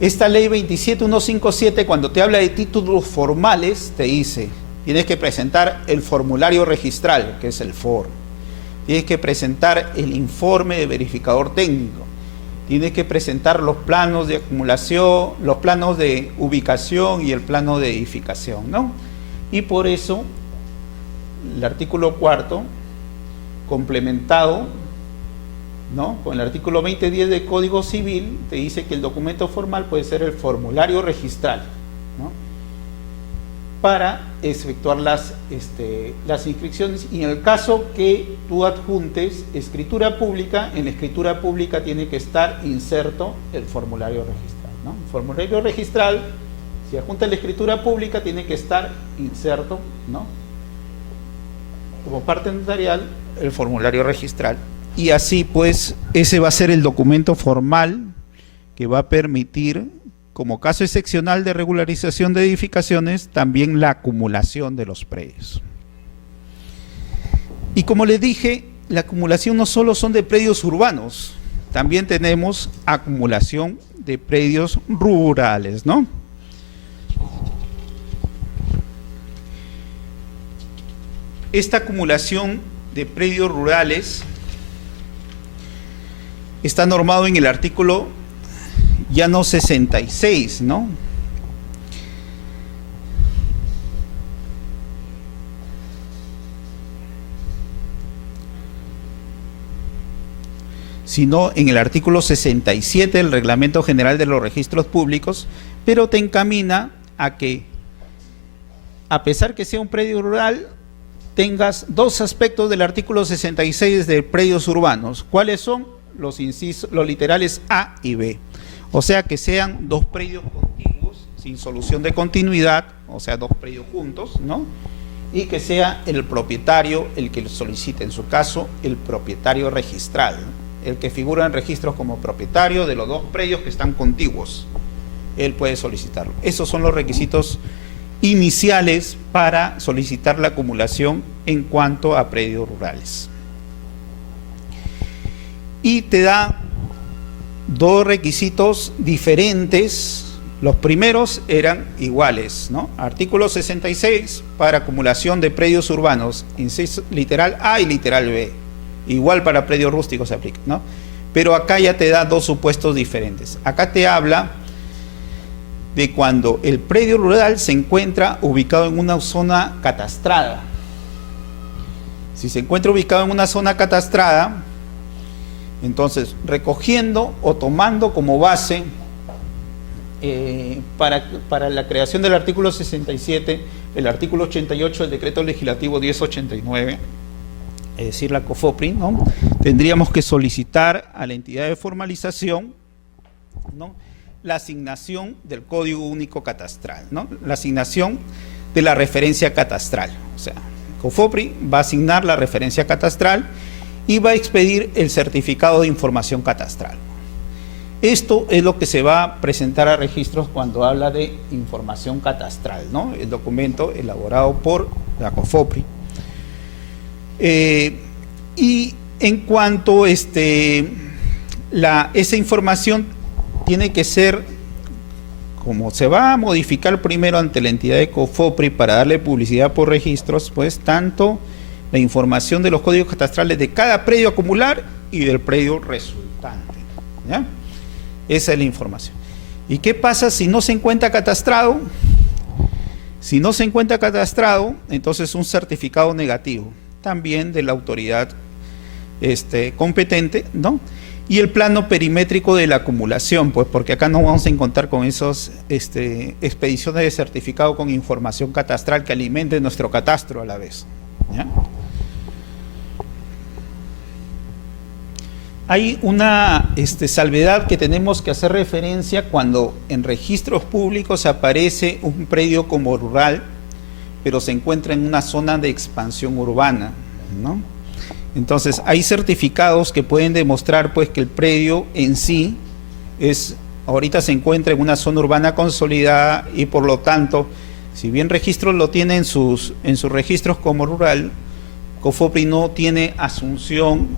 Esta ley 27157, cuando te habla de títulos formales, te dice, tienes que presentar el formulario registral, que es el FOR. Tienes que presentar el informe de verificador técnico. Tienes que presentar los planos de acumulación, los planos de ubicación y el plano de edificación, ¿no? Y por eso el artículo 4º, complementado, ¿no?, con el artículo 2010 del Código Civil, te dice que el documento formal puede ser el formulario registral, ¿no?, para efectuar las inscripciones. Y en el caso que tú adjuntes escritura pública, en la escritura pública tiene que estar inserto el formulario registral, ¿no? El formulario registral, si adjunta la escritura pública, tiene que estar inserto, ¿no?, como parte notarial, el formulario registral. Y así pues ese va a ser el documento formal que va a permitir, como caso excepcional de regularización de edificaciones, también la acumulación de los predios. Y como les dije, la acumulación no solo son de predios urbanos, también tenemos acumulación de predios rurales, ¿no? Esta acumulación de predios rurales está normado en el artículo ya no 66, ¿no?, sino en el artículo 67 del Reglamento General de los Registros Públicos, pero te encamina a que, a pesar que sea un predio rural, tengas dos aspectos del artículo 66 de predios urbanos. ¿Cuáles son? Los literales A y B. O sea, que sean dos predios contiguos, sin solución de continuidad, o sea, dos predios juntos, ¿no? Y que sea el propietario el que lo solicite, en su caso, el propietario registral, el que figura en registros como propietario de los dos predios que están contiguos. Él puede solicitarlo. Esos son los requisitos iniciales para solicitar la acumulación en cuanto a predios rurales. Y te da dos requisitos diferentes. Los primeros eran iguales, ¿no? Artículo 66 para acumulación de predios urbanos, inciso literal A y literal B. Igual para predios rústicos se aplica, ¿no? Pero acá ya te da dos supuestos diferentes. Acá te habla de cuando el predio rural se encuentra ubicado en una zona catastrada. Si se encuentra ubicado en una zona catastrada, entonces recogiendo o tomando como base para la creación del artículo 67, el artículo 88 del decreto legislativo 1089, es decir, la COFOPRI, ¿no? Tendríamos que solicitar a la entidad de formalización, ¿no?, la asignación del Código Único Catastral, ¿no?, la asignación de la referencia catastral. O sea, COFOPRI va a asignar la referencia catastral y va a expedir el certificado de información catastral. Esto es lo que se va a presentar a registros cuando habla de información catastral, ¿no?, el documento elaborado por la COFOPRI. Y en cuanto esa información tiene que ser, como se va a modificar primero ante la entidad de COFOPRI para darle publicidad por registros, pues tanto la información de los códigos catastrales de cada predio acumular y del predio resultante, ¿ya? Esa es la información. ¿Y qué pasa si no se encuentra catastrado? Si no se encuentra catastrado, entonces un certificado negativo, también de la autoridad competente, ¿no? Y el plano perimétrico de la acumulación, pues porque acá no vamos a encontrar con esos expediciones de certificado con información catastral que alimenten nuestro catastro a la vez, ¿ya? Hay una salvedad que tenemos que hacer referencia cuando en registros públicos aparece un predio como rural, pero se encuentra en una zona de expansión urbana, ¿no? Entonces, hay certificados que pueden demostrar, pues, que el predio en sí ahorita se encuentra en una zona urbana consolidada y, por lo tanto, si bien registros lo tiene en sus registros como rural, COFOPRI no tiene asunción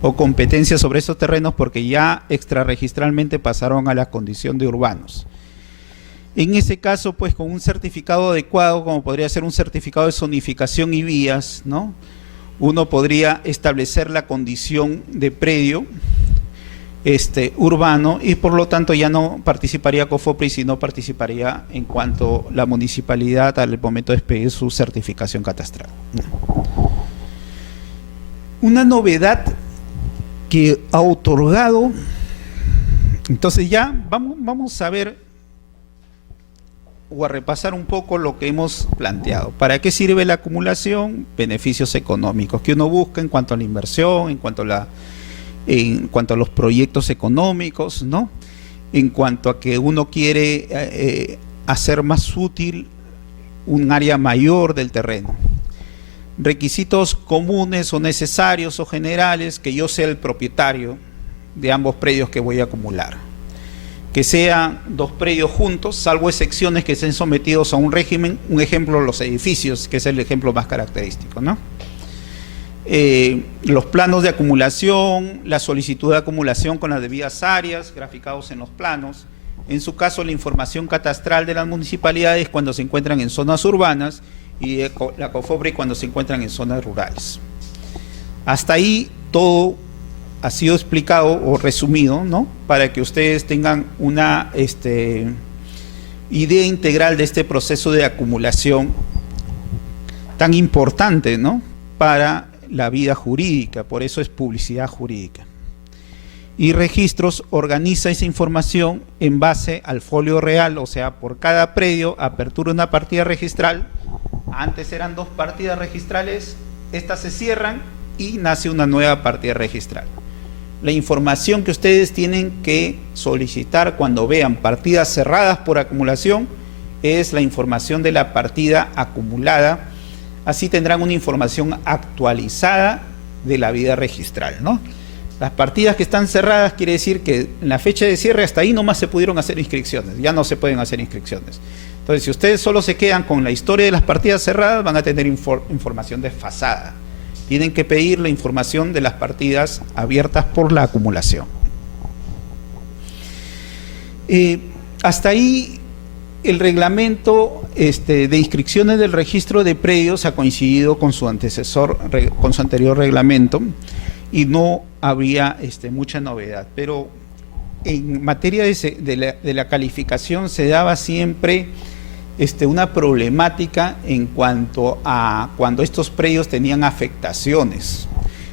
o competencia sobre esos terrenos porque ya extrarregistralmente pasaron a la condición de urbanos. En ese caso, pues, con un certificado adecuado, como podría ser un certificado de zonificación y vías, ¿no?, uno podría establecer la condición de predio urbano y por lo tanto ya no participaría COFOPRI, sino participaría en cuanto la municipalidad al momento de expedir su certificación catastral. Una novedad que ha otorgado, entonces ya vamos a ver o a repasar un poco lo que hemos planteado. ¿Para qué sirve la acumulación? Beneficios económicos que uno busca en cuanto a la inversión, en cuanto a los proyectos económicos, ¿no?, en cuanto a que uno quiere hacer más útil un área mayor del terreno. Requisitos comunes o necesarios o generales: que yo sea el propietario de ambos predios que voy a acumular, que sean dos predios juntos, salvo excepciones que estén sometidos a un régimen. Un ejemplo, los edificios, que es el ejemplo más característico, ¿no? Los planos de acumulación, la solicitud de acumulación con las debidas áreas graficados en los planos. En su caso, la información catastral de las municipalidades cuando se encuentran en zonas urbanas y la COFOPRI cuando se encuentran en zonas rurales. Hasta ahí todo ha sido explicado o resumido, ¿no?, para que ustedes tengan una idea integral de este proceso de acumulación tan importante, ¿no?, para la vida jurídica. Por eso es publicidad jurídica. Y Registros organiza esa información en base al folio real, o sea, por cada predio apertura una partida registral Antes eran 2 partidas registrales, estas se cierran y nace una nueva partida registral. La información que ustedes tienen que solicitar cuando vean partidas cerradas por acumulación es la información de la partida acumulada. Así tendrán una información actualizada de la vida registral, ¿no? Las partidas que están cerradas quiere decir que en la fecha de cierre hasta ahí nomás se pudieron hacer inscripciones, ya no se pueden hacer inscripciones. Entonces, si ustedes solo se quedan con la historia de las partidas cerradas, van a tener información desfasada. Tienen que pedir la información de las partidas abiertas por la acumulación. Hasta ahí el reglamento de inscripciones del registro de predios ha coincidido con su antecesor, con su anterior reglamento, y no había mucha novedad. Pero en materia de la calificación se daba siempre una problemática en cuanto a cuando estos predios tenían afectaciones.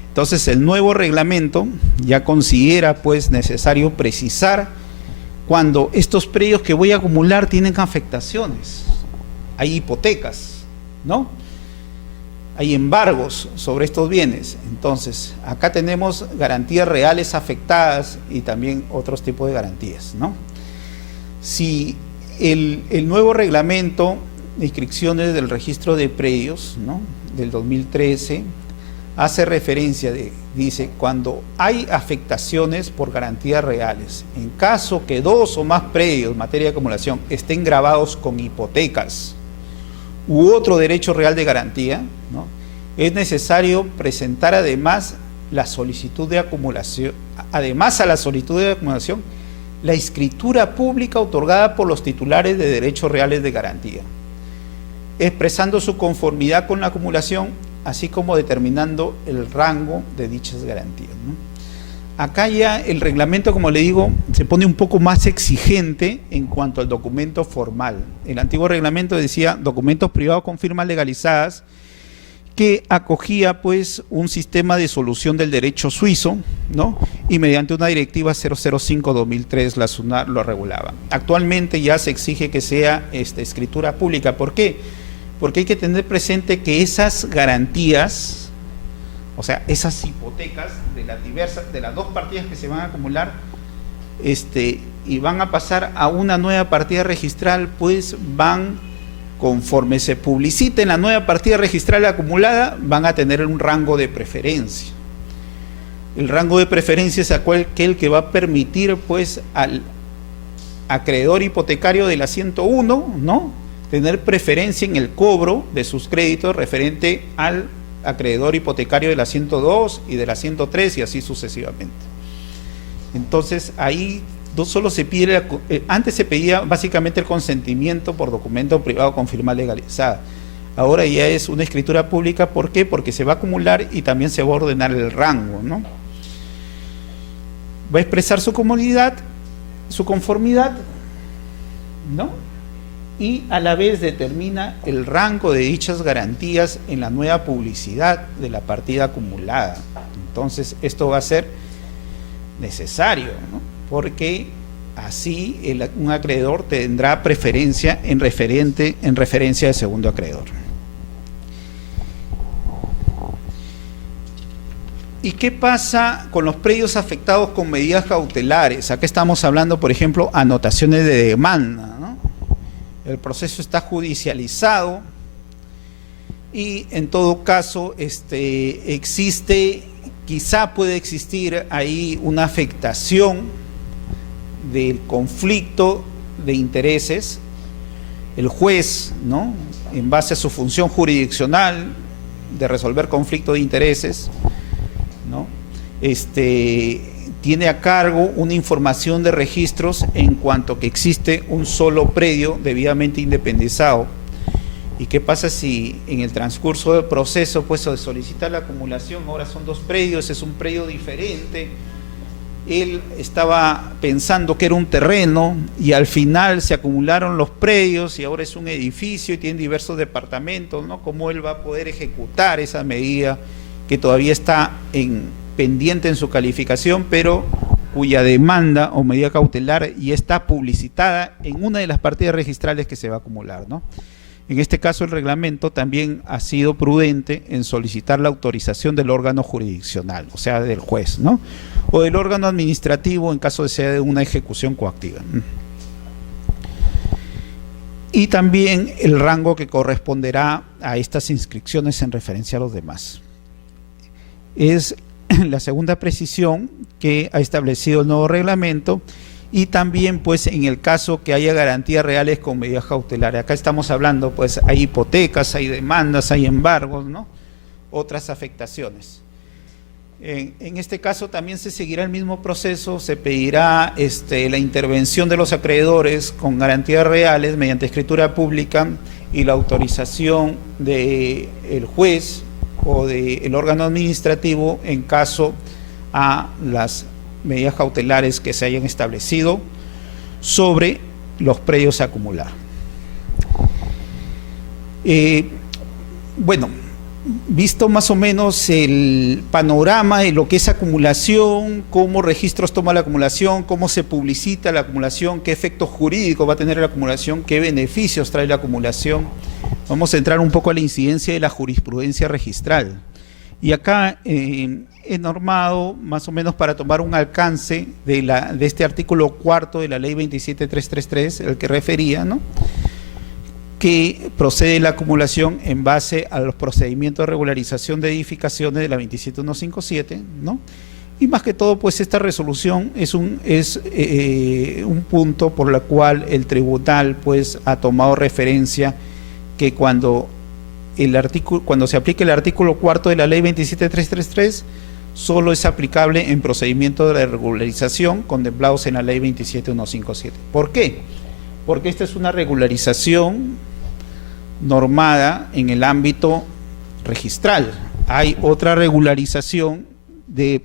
Entonces el nuevo reglamento ya considera pues necesario precisar cuando estos predios que voy a acumular tienen afectaciones. Hay hipotecas, ¿no? Hay embargos sobre estos bienes. Entonces acá tenemos garantías reales afectadas y también otros tipos de garantías, ¿no? Si el nuevo reglamento de inscripciones del registro de predios, ¿no?, del 2013 hace referencia dice, cuando hay afectaciones por garantías reales, en caso que 2 o más predios en materia de acumulación estén gravados con hipotecas u otro derecho real de garantía, ¿no?, es necesario presentar además la solicitud de acumulación, además a la solicitud de acumulación, la escritura pública otorgada por los titulares de derechos reales de garantía, expresando su conformidad con la acumulación, así como determinando el rango de dichas garantías, ¿no? Acá ya el reglamento, como le digo, se pone un poco más exigente en cuanto al documento formal. El antiguo reglamento decía documentos privados con firmas legalizadas, que acogía pues un sistema de solución del derecho suizo, ¿no?, y mediante una directiva 005-2003 la SUNAT lo regulaba. Actualmente ya se exige que sea escritura pública. ¿Por qué? Porque hay que tener presente que esas garantías, o sea, esas hipotecas de las 2 partidas que se van a acumular y van a pasar a una nueva partida registral, pues van, conforme se publicite en la nueva partida registral acumulada, van a tener un rango de preferencia. El rango de preferencia es aquel que va a permitir pues al acreedor hipotecario de la 101, ¿no?, tener preferencia en el cobro de sus créditos referente al acreedor hipotecario de la 102 y de la 103 y así sucesivamente. Entonces ahí no solo se pide, antes se pedía básicamente el consentimiento por documento privado con firma legalizada. Ahora ya es una escritura pública. ¿Por qué? Porque se va a acumular y también se va a ordenar el rango, ¿no? Va a expresar su conformidad, ¿no?, y a la vez determina el rango de dichas garantías en la nueva publicidad de la partida acumulada. Entonces esto va a ser necesario, ¿no?, porque así un acreedor tendrá preferencia en referencia al segundo acreedor. ¿Y qué pasa con los predios afectados con medidas cautelares? Acá estamos hablando, por ejemplo, anotaciones de demanda, ¿no? El proceso está judicializado y en todo caso quizá puede existir ahí una afectación del conflicto de intereses. El juez, ¿no?, en base a su función jurisdiccional de resolver conflicto de intereses, ¿no?, tiene a cargo una información de registros en cuanto que existe un solo predio debidamente independizado. ¿Y qué pasa si en el transcurso del proceso pues se solicita la acumulación? Ahora son 2 predios, es un predio diferente. Él estaba pensando que era un terreno y al final se acumularon los predios y ahora es un edificio y tiene diversos departamentos, ¿no? ¿Cómo él va a poder ejecutar esa medida que todavía está pendiente en su calificación, pero cuya demanda o medida cautelar ya está publicitada en una de las partidas registrales que se va a acumular, ¿no? En este caso, el reglamento también ha sido prudente en solicitar la autorización del órgano jurisdiccional, o sea, del juez, ¿no? O del órgano administrativo en caso de sea de una ejecución coactiva. Y también el rango que corresponderá a estas inscripciones en referencia a los demás. Es la segunda precisión que ha establecido el nuevo reglamento. Y también, pues, en el caso que haya garantías reales con medidas cautelares. Acá estamos hablando, pues, hay hipotecas, hay demandas, hay embargos, ¿no? Otras afectaciones. En este caso también se seguirá el mismo proceso, se pedirá la intervención de los acreedores con garantías reales mediante escritura pública y la autorización del juez o del órgano administrativo en caso a las medidas cautelares que se hayan establecido sobre los predios a acumular. Bueno, visto más o menos el panorama de lo que es acumulación, cómo registros toma la acumulación, cómo se publicita la acumulación, qué efectos jurídicos va a tener la acumulación, qué beneficios trae la acumulación, vamos a entrar un poco a la incidencia de la jurisprudencia registral. Y acá he normado más o menos para tomar un alcance de este artículo cuarto de la ley 27333, el que refería, ¿no?, que procede la acumulación en base a los procedimientos de regularización de edificaciones de la 27157, ¿no? Y más que todo, pues esta resolución es un punto por la cual el tribunal, pues, ha tomado referencia que cuando se aplique el artículo cuarto de la ley 27333, solo es aplicable en procedimientos de regularización contemplados en la ley 27157. ¿Por qué? Porque esta es una regularización normada en el ámbito registral. Hay otra regularización de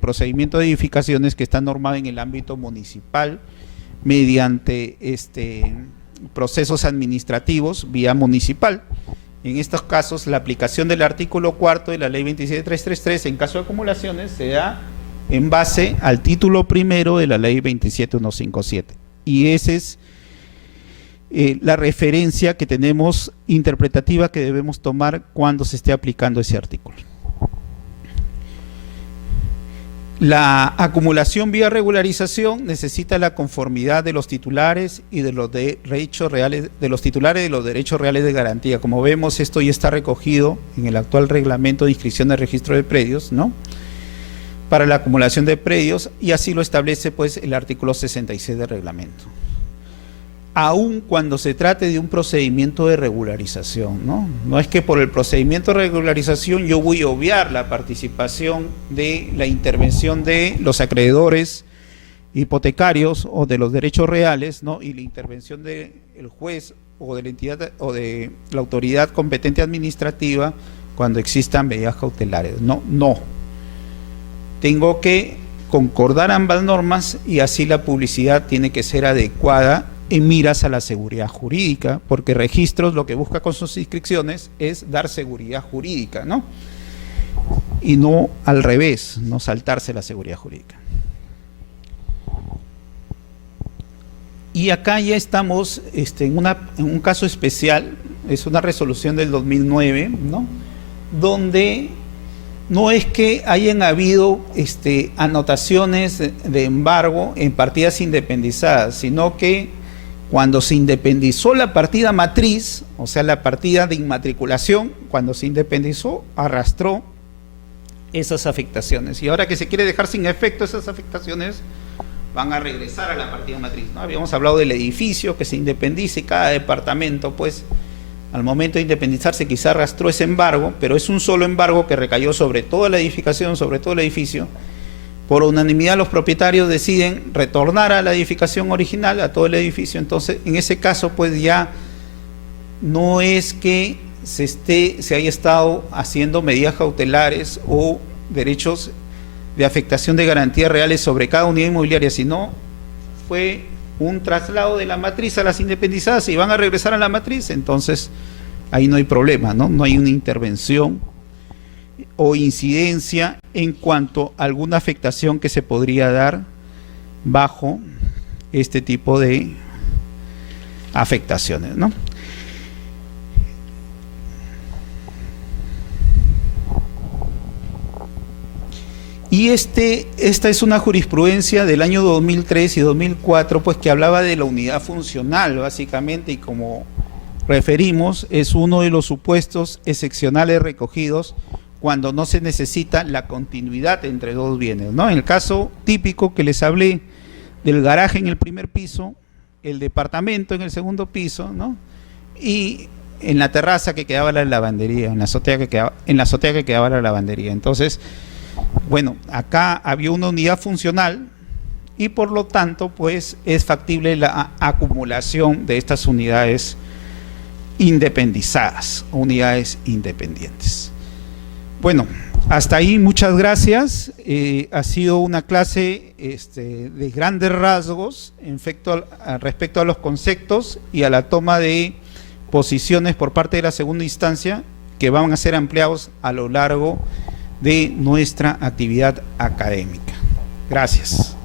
procedimiento de edificaciones que está normada en el ámbito municipal mediante procesos administrativos vía municipal. En estos casos, la aplicación del artículo cuarto de la ley 27333 en caso de acumulaciones se da en base al título primero de la ley 27157. Y esa es la referencia que tenemos interpretativa que debemos tomar cuando se esté aplicando ese artículo. La acumulación vía regularización necesita la conformidad de los titulares y de los derechos reales, de los titulares de los derechos reales de garantía. Como vemos, esto ya está recogido en el actual reglamento de inscripción de registro de predios, ¿no?, para la acumulación de predios, y así lo establece, pues, el artículo 66 del reglamento. Aun cuando se trate de un procedimiento de regularización, ¿no? No es que por el procedimiento de regularización yo voy a obviar la participación de la intervención de los acreedores hipotecarios o de los derechos reales, ¿no?, y la intervención del juez o de la entidad o de la autoridad competente administrativa cuando existan medidas cautelares. No. Tengo que concordar ambas normas y así la publicidad tiene que ser adecuada en miras a la seguridad jurídica, porque registros lo que busca con sus inscripciones es dar seguridad jurídica, ¿no?, y no al revés, no saltarse la seguridad jurídica. Y acá ya estamos en un caso especial, es una resolución del 2009, ¿no?, donde no es que hayan habido anotaciones de embargo en partidas independizadas, sino que cuando se independizó la partida matriz, o sea, la partida de inmatriculación, cuando se independizó, arrastró esas afectaciones. Y ahora que se quiere dejar sin efecto esas afectaciones, van a regresar a la partida matriz, ¿no? Habíamos hablado del edificio que se independice, cada departamento, pues, al momento de independizarse quizá arrastró ese embargo, pero es un solo embargo que recayó sobre toda la edificación, sobre todo el edificio. Por unanimidad los propietarios deciden retornar a la edificación original, a todo el edificio. Entonces, en ese caso, pues ya no es que se haya estado haciendo medidas cautelares o derechos de afectación de garantías reales sobre cada unidad inmobiliaria, sino fue un traslado de la matriz a las independizadas y van a regresar a la matriz. Entonces ahí no hay problema, ¿no? No hay una intervención o incidencia en cuanto a alguna afectación que se podría dar bajo este tipo de afectaciones, ¿no? Y esta es una jurisprudencia del año 2003 y 2004, pues que hablaba de la unidad funcional, básicamente, y como referimos, es uno de los supuestos excepcionales recogidos cuando no se necesita la continuidad entre dos bienes, ¿no? En el caso típico que les hablé del garaje en el primer piso, el departamento en el segundo piso, ¿no? Y en la terraza que quedaba la lavandería, en la azotea que quedaba la lavandería. Entonces, bueno, acá había una unidad funcional y por lo tanto, pues, es factible la acumulación de estas unidades independizadas, unidades independientes. Bueno, hasta ahí, muchas gracias. Ha sido una clase de grandes rasgos respecto a los conceptos y a la toma de posiciones por parte de la segunda instancia que van a ser ampliados a lo largo de nuestra actividad académica. Gracias.